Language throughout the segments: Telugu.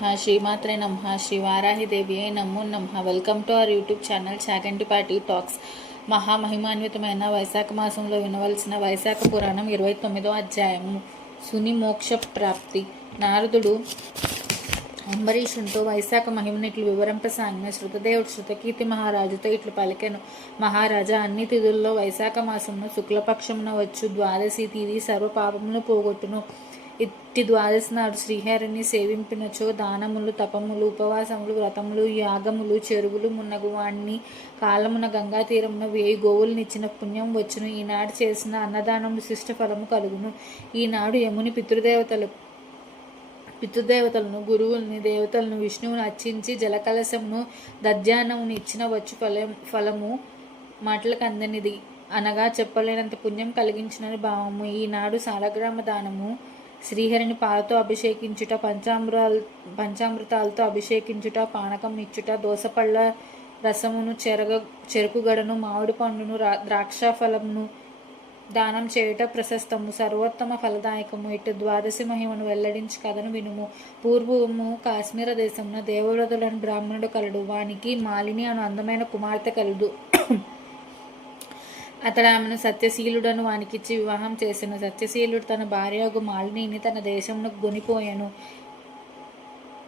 శ్రీమాత్రే నమః. శ్రీ వారాహిదేవి నమో నమః. Welcome to our YouTube channel Chagantipati talks. మహామహిమాన్వితమైన వైశాఖ మాసంలో వినవలసిన వైశాఖ పురాణం 29వ అధ్యాయము. సుని మోక్ష ప్రాప్తి. నారదుడు అంబరీషునితో వైశాఖ మహిమనిట్లు వివరింపసాగిన శృతదేవుడు శృతకీర్తి మహారాజుతో ఇట్లు పలికెను. మహారాజా, అన్ని తిథుల్లో వైశాఖ మాసమును శుక్లపక్షమున వచ్చు ద్వాదశి తిథి సర్వ పాపమును పోగొట్టును. ఇట్టి ద్వాదశి నాడు శ్రీహరిని సేవింపినచో దానములు, తపములు, ఉపవాసములు, వ్రతములు, యాగములు, చెరువులు మున్నగు వాణ్ణి కాలమున గంగా తీరమున 1000 గోవులనిచ్చిన పుణ్యం వచ్చును. ఈనాడు చేసిన అన్నదానములు శిష్ట ఫలము కలుగును. ఈనాడు యముని పితృదేవతలను, గురువుల్ని, దేవతలను, విష్ణువును అర్చించి జలకలశమును దధ్యానమును ఇచ్చిన వచ్చు ఫలము మాటలకు అందనిది అనగా చెప్పలేనంత పుణ్యం కలిగించినని భావము. ఈనాడు సాలగ్రామ దానము, శ్రీహరిని పాలతో అభిషేకించుట, పంచామృతాలతో అభిషేకించుట, పానకం ఇచ్చుట, దోసపళ్ళ రసమును, చెరుకు గడను, మామిడి పండును, ద్రాక్ష ఫలమును దానం చేయుట ప్రశస్తము, సర్వోత్తమ ఫలదాయకము. ఇటు ద్వాదశి మహిమను వెల్లడించి కథను వినుము. పూర్వము కాశ్మీర దేశమున దేవవ్రతుడని బ్రాహ్మణుడు కలడు. వానికి మాలిని అను అందమైన కుమార్తె కలదు. అతడు ఆమెను సత్యశీలుడను వానికిచ్చి వివాహం చేసెను. సత్యశీలుడు తన భార్యగు మాలినిని తన దేశమునకు గొనిపోయెను.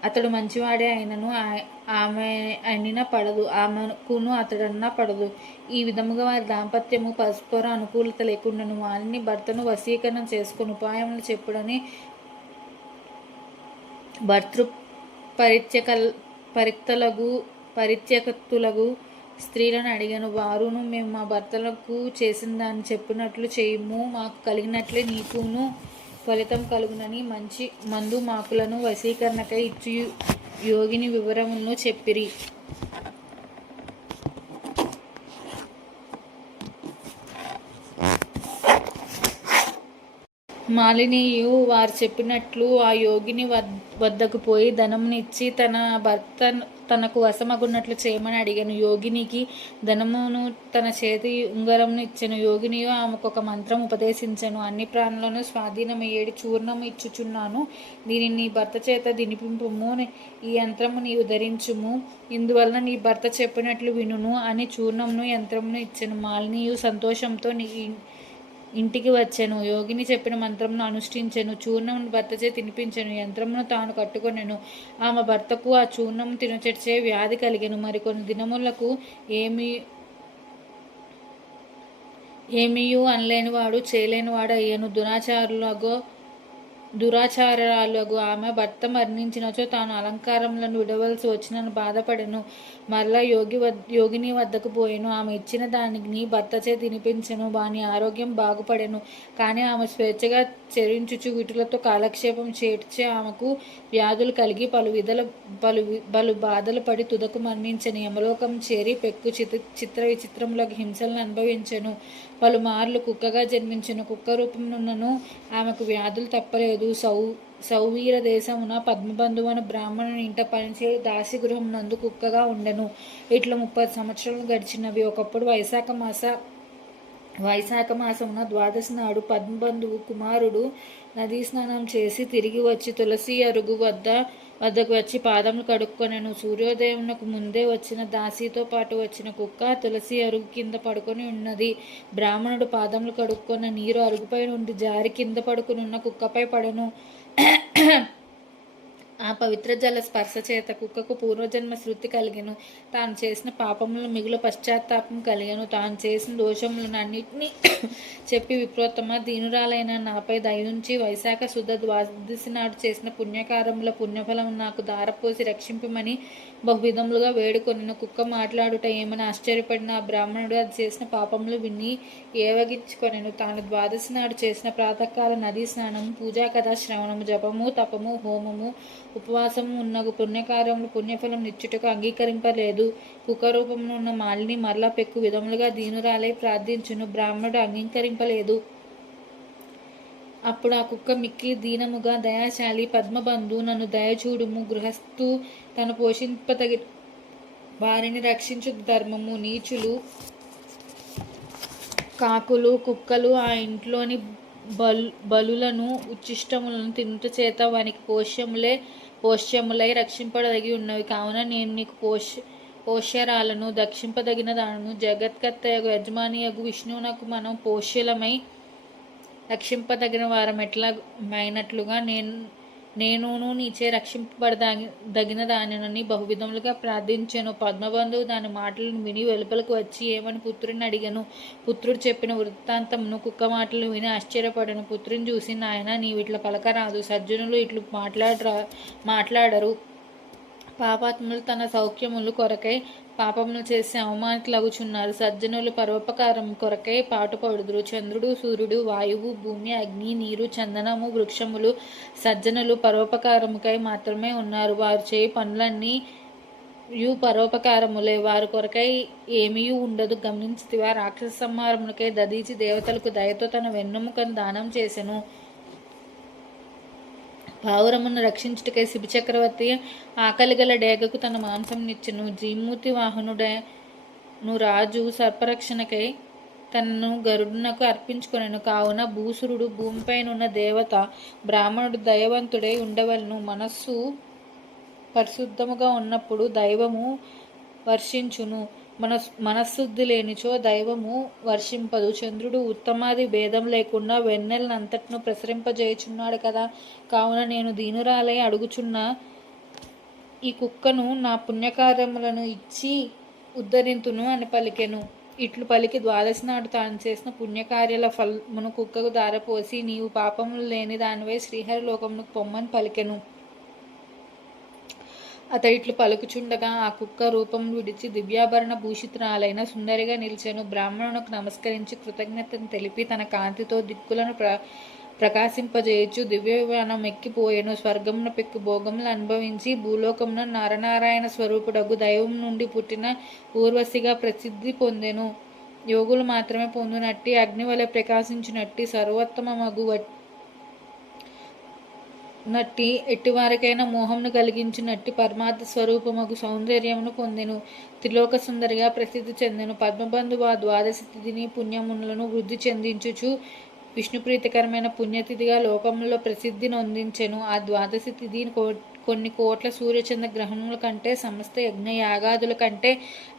అతడు మంచివాడే అయినను ఆమె అయినా పడదు, ఆమెకును అతడన్నా పడదు. ఈ విధముగా వారి దాంపత్యము పరస్పర అనుకూలత లేకుండాను. మాలిని భర్తను వశీకరణం చేసుకుని ఉపాయములు చెప్పుడని భర్తృ పరిత్యక్తులగు స్త్రీలను అడిగాను. వారును, మేము మా భర్తలకు చేసిన దాన్ని చెప్పినట్లు చేయుము, మాకు కలిగినట్లే నీకును ఫలితం కలుగునని మంచి మందు మాకులను వశీకరణకై ఇచ్చు యోగిని వివరములను చెప్పిరి. మాలినియు వారు చెప్పినట్లు ఆ యోగిని వద్దకు పోయి ధనమునిచ్చి తన భర్త తనకు వశమగున్నట్లు చేయమని అడిగాను. యోగినికి ధనమును తన చేతి ఉంగరమును ఇచ్చెను. యోగినియు ఆమెకు ఒక మంత్రం ఉపదేశించెను. అన్ని ప్రాణులను స్వాధీనమయ్యేడి చూర్ణము ఇచ్చుచున్నాను, దీనిని నీ భర్త చేత దినిపింపుము, ఈ యంత్రము నీవు ధరించుము, ఇందువలన నీ భర్త చెప్పినట్లు వినును అని చూర్ణమును యంత్రమును ఇచ్చెను. మాలినియు సంతోషంతో ఇంటికి వచ్చాను. యోగిని చెప్పిన మంత్రమును అనుష్ఠించెను. చూర్ణమును భర్తచే తినిపించెను. యంత్రమును తాను కట్టుకొనెను. ఆమె భర్తకు ఆ చూర్ణము తినచచ్చే వ్యాధి కలిగెను. మరికొన్ని దినములకు ఏమీయూ అనలేనివాడు, చేయలేనివాడు అయ్యను. దురాచారాలకు ఆమె భర్త మరణించినచో తాను అలంకారములను విడవలసి వచ్చినను బాధపడెను. మరలా యోగిని వద్దకు పోయెను. ఆమె ఇచ్చిన దానిని భర్తచే తినిపించెను. వాని ఆరోగ్యం బాగుపడెను. కానీ ఆమె స్వేచ్ఛగా చెరించుచు వీటిలతో కాలక్షేపం చేర్చే ఆమెకు వ్యాధులు కలిగి పలు బాధలు పడి తుదకు మరణించెను. యమలోకం చేరి పెక్కు చిత్ర విచిత్రములకు హింసలను అనుభవించెను. పలుమార్లు కుక్కగా జన్మించెను. కుక్క రూపమునను ఆమెకు వ్యాధులు తప్పలేదు. సౌవీర దేశమున పద్మబంధువను బ్రాహ్మణుని ఇంట పనిచేయు దాసి గృహమునందు కుక్కగా ఉండెను. ఇట్లా 30 సంవత్సరాలు గడిచినవి. ఒకప్పుడు వైశాఖ మాసమున ద్వాదశి నాడు పద్మబంధువు కుమారుడు నదీ స్నానం చేసి తిరిగి వచ్చి తులసి అరుగు వద్దకు వచ్చి పాదములు కడుక్కొనెను. సూర్యోదయమునకు ముందే వచ్చిన దాసితో పాటు వచ్చిన కుక్క తులసి అరుగు కింద పడుకొని ఉన్నది. బ్రాహ్మణుడు పాదములు కడుక్కొన్న నీరు అరుగుపై నుండి జారి కింద పడుకుని ఉన్న కుక్కపై పడెను. ఆ పవిత్ర జల స్పర్శ చేత కుక్కకు పూర్వజన్మ శృతి కలిగెను. తాను చేసిన పాపములను మిగులు పశ్చాత్తాపం కలిగెను. తాను చేసిన దోషములను అన్నిటినీ చెప్పి, విప్రోత్తమ దీనురాలైన నాపై దయుంచి వైశాఖ శుద్ధ ద్వాదశి నాడు చేసిన పుణ్యకారముల పుణ్యఫలము నాకు దారపోసి రక్షింపమని బహువిధములుగా వేడుకొనెను. కుక్క మాట్లాడుట ఏమని ఆశ్చర్యపడిన ఆ బ్రాహ్మణుడు అది చేసిన పాపములు విని ఏవగించుకొనెను. తాను ద్వాదశి నాడు చేసిన ప్రాతకాల నదీ స్నానము, పూజా కథా శ్రవణము, జపము, తపము, హోమము, ఉపవాసము ఉన్నగు పుణ్యకార్యములు పుణ్యఫలం నిచ్చుటకు అంగీకరింపలేదు. కుక్క రూపమును ఉన్న మాలిని మరలా పెక్కు విధములుగా దీనురాలై ప్రార్థించును. బ్రాహ్మణుడు అంగీకరింపలేదు. అప్పుడు ఆ కుక్క మిక్కిలి దీనముగా, దయాశాలి పద్మబంధు, నన్ను దయచూడుము, గృహస్థు తను పోషింపతగి వారిని రక్షించు ధర్మము, నీచులు కాకులు కుక్కలు ఆ ఇంట్లోని బలులను ఉచ్చిష్టములను తినుట చేత వానికి పోష్యములే పోష్యములై రక్షింపదగి ఉన్నవి. కావున నేను నీకు పోష్యరాలను దక్షింపదగిన దానను. జగత్కర్తయగు యజమానియగు విష్ణువునకు మనం పోష్యులమై రక్షింపదగిన వారమెట్లమైనట్లుగా నేనును నీచే రక్షింపబడదగిన దానినని బహువిధములుగా ప్రార్థించాను. పద్మబంధువు దాని మాటలను విని వెలుపలకు వచ్చి ఏమని పుత్రుని అడిగను. పుత్రుడు చెప్పిన వృత్తాంతమును కుక్క మాటలు విని ఆశ్చర్యపడను. పుత్రుని చూసి, నాయన నీవిట్లా పలకరాదు, సజ్జనులు ఇట్లు మాట్లాడరు. పాపాత్ములు తన సౌఖ్యములు కొరకై పాపములు చేసి అవమానితులగుచున్నారు. సజ్జనులు పరోపకారం కొరకై పాటుపడుదురు. చంద్రుడు, సూర్యుడు, వాయువు, భూమి, అగ్ని, నీరు, చందనము, వృక్షములు సజ్జనులు పరోపకారముకై మాత్రమే ఉన్నారు. వారు చేయి పనులన్నీ పరోపకారములే. వారి కొరకై ఏమీ ఉండదు. గమనించితివా? రాక్షస సంహారమునకై దదీచి దేవతలకు దయతో తన వెన్నెముకను దానం చేసెను. పావురమును రక్షించుటకై శిబిచక్రవర్తి ఆకలిగల డేగకు తన మాంసం నిచ్చెను. జీమూతి వాహనుడను రాజు సర్పరక్షణకై తనను గరుడునకు అర్పించుకొనెను. కావున భూసురుడు భూమిపైనున్న దేవత బ్రాహ్మణుడు దయవంతుడై ఉండవలను. మనస్సు పరిశుద్ధముగా ఉన్నప్పుడు దైవము వర్షించును. మనశుద్ధి లేనిచో దైవము వర్షింపదు. చంద్రుడు ఉత్తమాది భేదం లేకుండా వెన్నెలనంతట్ను ప్రసరింపజేయుచున్నాడు కదా. కావున నేను దీనురాలై అడుగుచున్న ఈ కుక్కను నా పుణ్యకార్యములను ఇచ్చి ఉద్ధరింతును అని పలికెను. ఇట్లు పలికి ద్వాదశి నాడు తాను చేసిన పుణ్యకార్యాల ఫలమును కుక్కకు దారపోసి, నీవు పాపములు లేని దానివై శ్రీహరి లోకమునకు పొమ్మని పలికెను. అతడిట్లు పలుకుచుండగా ఆ కుక్క రూపం విడిచి దివ్యాభరణ భూషితురాలైన సుందరిగా నిలిచెను. బ్రాహ్మణునికి నమస్కరించి కృతజ్ఞతను తెలిపి తన కాంతితో దిక్కులను ప్రకాశింపజేయచ్చు దివ్య విమానం ఎక్కిపోయెను. స్వర్గమున పెక్కు భోగములు అనుభవించి భూలోకమున నారాయణ స్వరూపుడగు దైవం నుండి పుట్టిన ఊర్వశిగా ప్రసిద్ధి పొందెను. యోగులు మాత్రమే పొందునట్టి అగ్ని వలె ప్రకాశించినట్టి సర్వోత్తమగు నట్టి ఎట్టివారికైనా మోహంను కలిగించినట్టి పరమార్థ స్వరూపమగు సౌందర్యమును పొందెను. త్రిలోక సుందరిగా ప్రసిద్ధి చెందెను. పద్మబంధువు ఆ ద్వాదశి తిథిని పుణ్యములను వృద్ధి చెందించుచు విష్ణుప్రీతికరమైన పుణ్యతిథిగా లోకములో ప్రసిద్ధి నొందించెను. ఆ ద్వాదశి తిథి కొన్ని కోట్ల సూర్యచంద్ర గ్రహణముల కంటే సమస్త యజ్ఞయాగాదుల కంటే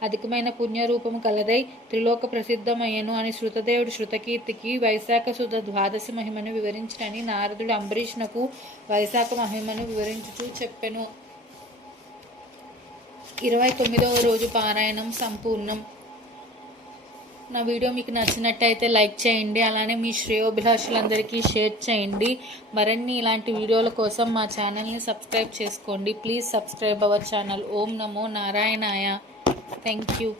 అధికమైన పుణ్యరూపము కలదై త్రిలోక ప్రసిద్ధమయ్యను అని శృతదేవుడు శృతకీర్తికి వైశాఖ శుద్ధ ద్వాదశి మహిమను వివరించినని నారదుడు అంబరీషునకు వైశాఖ మహిమను వివరించుచూ చెప్పెను. 29వ రోజు పారాయణం సంపూర్ణం. నా వీడియో మీకు నచ్చినట్టయితే లైక్ చేయండి. అలానే మీ శ్రేయోభిలాషులందరికీ షేర్ చేయండి. మరిన్ని ఇలాంటి వీడియోల కోసం మా ఛానల్ని సబ్స్క్రైబ్ చేసుకోండి. Please subscribe our channel. ఓం నమో నారాయణాయ. Thank you.